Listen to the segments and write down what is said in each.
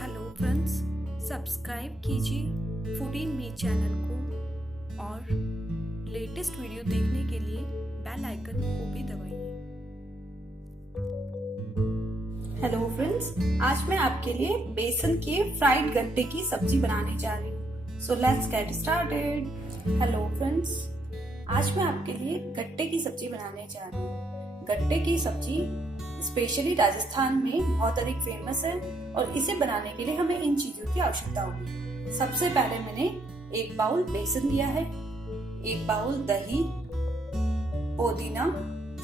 Hello friends, subscribe कीजिए foodie मी channel को और लेटेस्ट वीडियो देखने के लिए बेल आइकन को भी दबाइए। हेलो फ्रेंड्स, आज मैं आपके लिए बेसन के फ्राइड गट्टे की सब्जी बनाने जा रही हूँ। So let's get started. Hello friends, आज मैं आपके लिए गट्टे की सब्जी बनाने जा रही हूँ। गट्टे की सब्जी स्पेशली राजस्थान में बहुत अधिक फेमस है और इसे बनाने के लिए हमें इन चीजों की आवश्यकता होगी। सबसे पहले मैंने एक बाउल बेसन लिया है, एक बाउल दही, पुदीना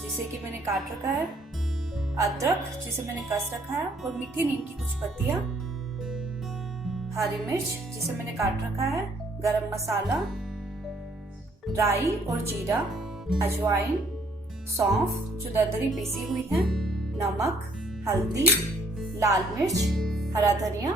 जिसे कि मैंने काट रखा है, अदरक जिसे मैंने कस रखा है और मीठी नीम की कुछ पत्तियां, हरी मिर्च जिसे मैंने काट रखा है, गरम मसाला, राई और जीरा, अजवाइन, सौंफ जो दरदरी पीसी हुई है, नमक, हल्दी, लाल मिर्च, हरा धनिया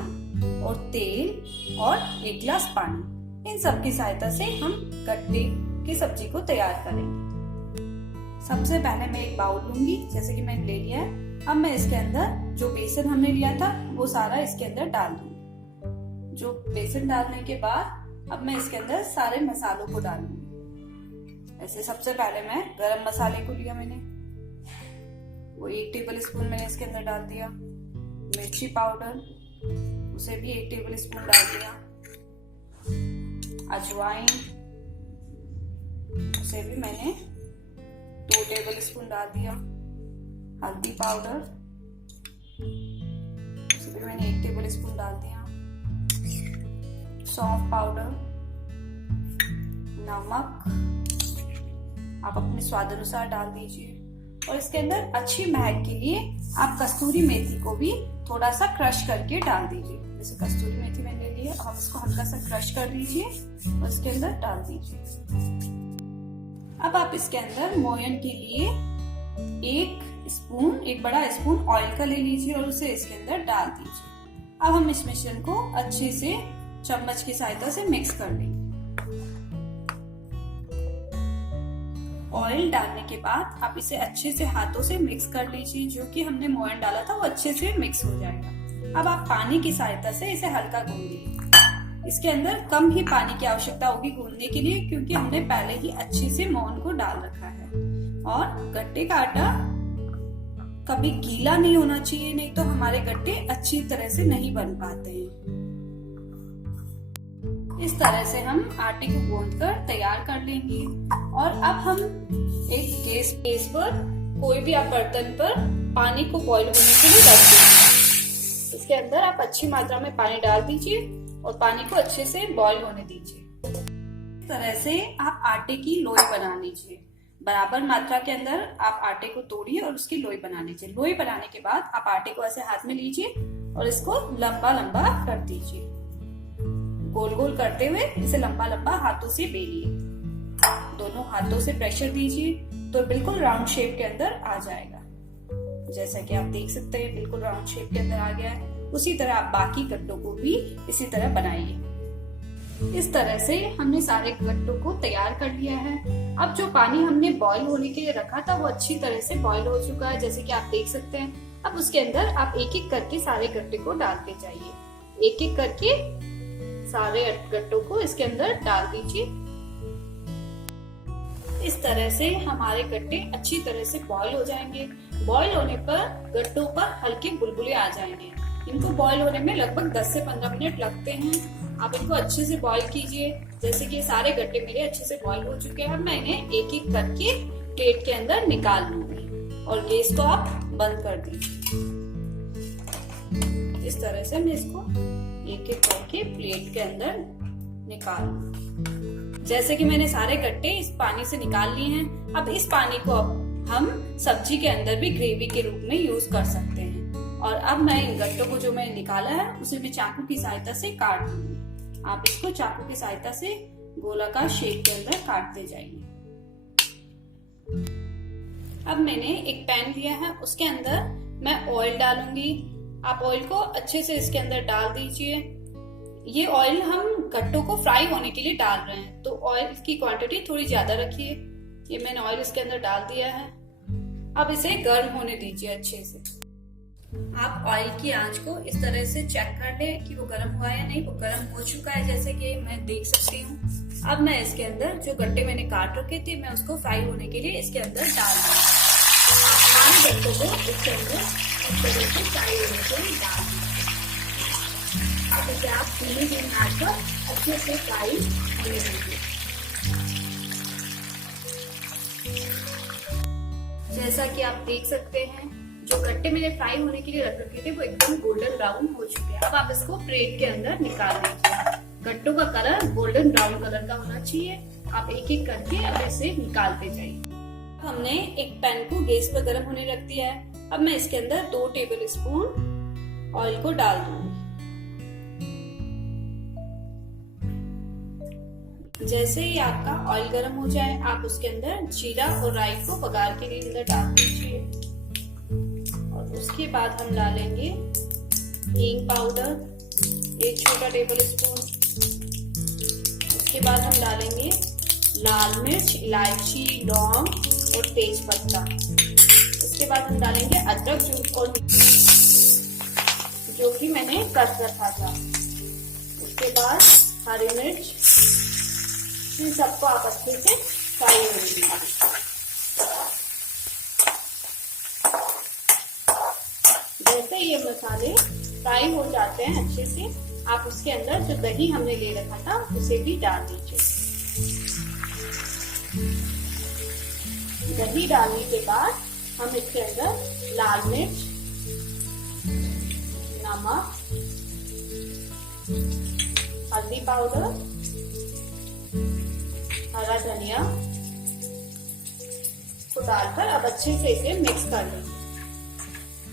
और तेल और एक गिलास पानी। इन सब की सहायता से हम गट्टे की सब्जी को तैयार करेंगे। सबसे पहले मैं एक बाउल लूंगी, जैसे कि मैंने ले लिया है। अब मैं इसके अंदर जो बेसन हमने लिया था वो सारा इसके अंदर डाल दूंगी। जो बेसन डालने के बाद अब मैं इसके अंदर सारे मसालों को डालूंगी। ऐसे सबसे पहले मैं गरम मसाले को लिया, मैंने वो 1 टेबल स्पून मैंने इसके अंदर डाल दिया। मिर्ची पाउडर उसे भी 1 टेबल स्पून डाल दिया। अजवाइन उसे भी मैंने 2 टेबल स्पून डाल दिया। हल्दी पाउडर उसे भी मैंने 1 टेबल स्पून डाल दिया। सौंफ पाउडर, नमक आप अपने स्वाद अनुसार डाल दीजिए और इसके अंदर अच्छी महक के लिए आप कस्तूरी मेथी को भी थोड़ा सा क्रश करके डाल दीजिए। जैसे कस्तूरी मेथी मैंने ले लिया, आप इसको हल्का सा क्रश कर दीजिए और इसके अंदर डाल दीजिए। अब आप इसके अंदर मोयन के लिए एक बड़ा स्पून ऑयल का ले लीजिए और उसे इसके अंदर डाल दीजिए। अब हम इस मिश्रण को अच्छे से चम्मच की सहायता से मिक्स कर लेंगे। ऑयल डालने के बाद आप इसे अच्छे से हाथों से मिक्स कर लीजिए। जो कि हमने मोयन डाला था वो अच्छे से मिक्स हो जाएगा। अब आप पानी की सहायता से इसे हल्का गूंदिए। इसके अंदर कम ही पानी की आवश्यकता होगी गूंदने के लिए, क्योंकि हमने पहले ही अच्छे से मोयन को डाल रखा है। और गट्टे का आटा कभी गीला नहीं होना चाहिए, नहीं तो हमारे गट्टे अच्छी तरह से नहीं बन पाते हैं। इस तरह से हम आटे को गूंथकर तैयार कर लेंगे। और अब हम एक गैस पर कोई भी आप बर्तन पर पानी को बॉईल होने के लिए रख दीजिए। इसके अंदर आप अच्छी मात्रा में पानी डाल दीजिए और पानी को अच्छे से बॉईल होने दीजिए। इस तरह से आप आटे की लोई बना लीजिए। बराबर मात्रा के अंदर आप आटे को तोड़िए और उसकी लोई बना लीजिए। लोई बनाने के बाद आप आटे को ऐसे हाथ में लीजिए और इसको लंबा लंबा कर दीजिए। गोल गोल करते हुए इसे लंबा लंबा हाथों से बेलिए। दोनों हाथों से प्रेशर दीजिए तो बिल्कुल राउंड शेप के अंदर आ जाएगा। जैसा कि आप देख सकते हैं बिल्कुल राउंड शेप के अंदर आ गया है। उसी तरह आप बाकी गट्टों को भी इसी तरह बनाइए। इस तरह से हमने सारे गट्टों को तैयार कर लिया है। अब जो पानी हमने बॉईल होने के लिए रखा था वो अच्छी तरह से बॉईल हो चुका है, जैसे कि आप देख सकते हैं। अब उसके अंदर आप एक एक करके सारे गट्टे को डालते जाइए। एक एक करके सारे गट्टों को इसके अंदर डाल दीजिए। इस तरह से हमारे गट्टे अच्छी तरह से बॉईल हो जाएंगे। बॉईल होने पर गट्टों पर हल्के बुलबुले आ जाएंगे। इनको बॉईल होने में लगभग 10 से 15 मिनट लगते हैं। आप इनको अच्छे से बॉईल कीजिए। जैसे कि सारे गट्टे मेरे अच्छे से बॉईल हो चुके हैं। अब मैं इन्हें एक एक करके प्लेट के अंदर निकाल लूंगी और गैस को आप बंद कर दीजिए। इस तरह से मैं इसको एक एक करके प्लेट के अंदर निकाल। जैसे कि मैंने सारे गट्टे इस पानी से निकाल लिए हैं। अब इस पानी को हम सब्जी के अंदर भी ग्रेवी के रूप में यूज कर सकते हैं। और अब मैं इन गट्टों को जो मैंने निकाला है उसे मैं चाकू की सहायता से काट दूंगी। आप इसको चाकू की सहायता से गोलाकार शेप के अंदर काटते जाइए। अब मैंने एक पैन लिया है, उसके अंदर मैं ऑयल डालूंगी। आप ऑयल को अच्छे से इसके अंदर डाल दीजिए। ये ऑयल हम गट्टों को फ्राई होने के लिए डाल रहे हैं, तो ऑयल की क्वांटिटी थोड़ी ज्यादा रखिए। ये मैंने ऑयल इसके अंदर डाल दिया है। अब इसे गर्म होने दीजिए अच्छे से। आप ऑयल की आंच को इस तरह से चेक कर ले कि वो गर्म हुआ है या नहीं। वो गर्म हो चुका है जैसे कि मैं देख सकती हूँ। अब मैं इसके अंदर जो गट्टे मैंने काट रखे थे मैं उसको फ्राई होने के लिए इसके अंदर डाल दूँ। आप सारे गट्टों को इसके अंदर इस तरह से फ्राई होने के लिए डाल दें। अब इसे आप धीमे धीमे आंच पर अच्छे से फ्राई होने देंगे। जैसा कि आप देख सकते हैं जो गट्टे मैंने फ्राई होने के लिए रख रखे थे वो एकदम गोल्डन ब्राउन हो चुके हैं। अब आप इसको प्लेट के अंदर निकाल लीजिए। गट्टों का कलर गोल्डन ब्राउन कलर का होना चाहिए। आप एक एक करके अब इसे निकालते जाइए। हमने एक पैन को गैस पर गर्म होने रख दिया है। अब मैं इसके अंदर 2 टेबल स्पून ऑयल को डाल दूंगी। जैसे ही आपका ऑयल गर्म हो जाए आप उसके अंदर जीरा और राई को बघार के लिए अंदर डाल दीजिए। और उसके बाद हम डालेंगे हींग पाउडर 1 छोटा टेबल स्पून। उसके बाद हम डालेंगे लाल मिर्च, इलायची, लौंग और तेज पत्ता। उसके बाद हम डालेंगे अदरक जूस और जो कि मैंने कस रखा था। उसके बाद हरी मिर्च। इन सबको आप अच्छे से फ्राई होने दीजिए। जैसे ये मसाले फ्राई हो जाते हैं अच्छे से आप उसके अंदर जो दही हमने ले रखा था उसे भी डाल दीजिए। दही डालने के बाद हम इसके अंदर लाल मिर्च, नमक, हल्दी पाउडर, हरा धनिया को डालकर अब अच्छे से इसे मिक्स कर लेंगे।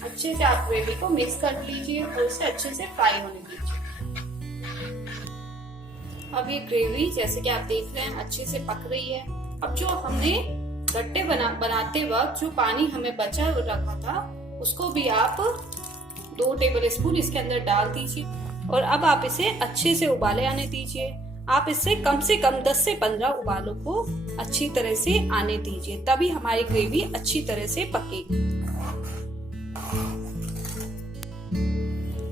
अच्छे से आप ग्रेवी को मिक्स कर लीजिए और इसे अच्छे से फ्राई होने दीजिए। अब ये ग्रेवी जैसे कि आप देख रहे हैं अच्छे से पक रही है। अब जो हमने गट्टे बनाते वक्त जो पानी हमें बचा रखा था उसको भी आप 2 टेबल स्पून इसके अंदर डाल दीजिए। और अब आप इसे अच्छे से उबाले आने दीजिए। आप इससे कम 10 से 15 उबालों को अच्छी तरह से आने दीजिए, तभी हमारी ग्रेवी अच्छी तरह से पकेगी।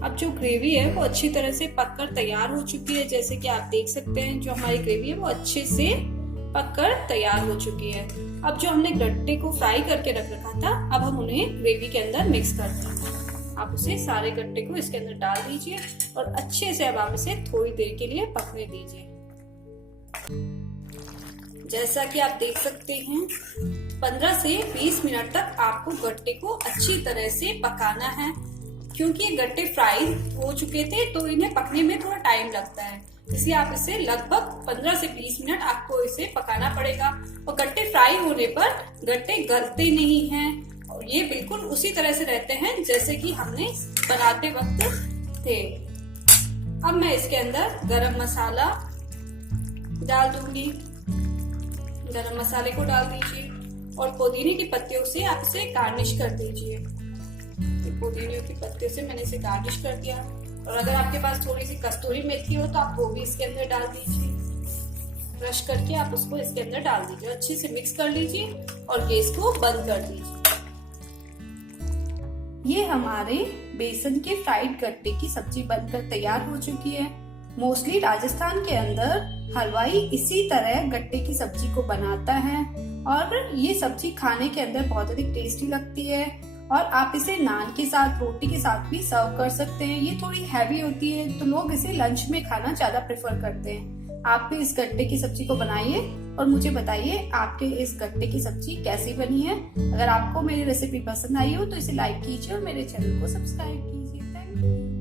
अब जो ग्रेवी है वो अच्छी तरह से पककर तैयार हो चुकी है। जैसे कि आप देख सकते हैं जो हमारी ग्रेवी है वो अच्छे से पककर तैयार हो चुकी है। अब जो हमने गट्टे को फ्राई करके रख रखा था अब हम उन्हें ग्रेवी के अंदर मिक्स कर देंगे। आप उसे सारे गट्टे को इसके अंदर डाल दीजिए और अच्छे से अब आप इसे थोड़ी देर के लिए पकने दीजिए। जैसा कि आप देख सकते हैं 15 से 20 मिनट तक आपको गट्टे को अच्छी तरह से पकाना है। क्योंकि ये गट्टे फ्राई हो चुके थे तो इन्हें पकने में थोड़ा टाइम लगता है, इसलिए आप इसे लगभग 15 से 20 मिनट आपको इसे पकाना पड़ेगा। और गट्टे फ्राई होने पर गट्टे गलते नहीं हैं और ये बिल्कुल उसी तरह से रहते हैं जैसे कि हमने बनाते वक्त थे। अब मैं इसके अंदर गरम मसाला डाल दूंगी। गरम मसाले को डाल दीजिए और पुदीने की पत्तियों से आप इसे गार्निश कर दीजिए। पुदीने की पत्तियों से मैंने इसे गार्निश कर दिया। और अगर आपके पास थोड़ी सी कस्तूरी मेथी हो तो आप वो भी इसके अंदर डाल दीजिए। क्रश करके आप उसको इसके अंदर डाल दीजिए। अच्छे से मिक्स कर लीजिए और गैस को बंद कर दीजिए। ये हमारे बेसन के फ्राइड गट्टे की सब्जी बनकर तैयार हो चुकी है। मोस्टली राजस्थान के अंदर हलवाई इसी तरह गट्टे की सब्जी को बनाता है और ये सब्जी खाने के अंदर बहुत अधिक टेस्टी लगती है। और आप इसे नान के साथ, रोटी के साथ भी सर्व कर सकते हैं। ये थोड़ी हैवी होती है तो लोग इसे लंच में खाना ज्यादा प्रेफर करते हैं। आप भी इस गट्टे की सब्जी को बनाइए और मुझे बताइए आपके इस गट्टे की सब्जी कैसी बनी है। अगर आपको मेरी रेसिपी पसंद आई हो तो इसे लाइक कीजिए और मेरे चैनल को सब्सक्राइब कीजिए। Thank you.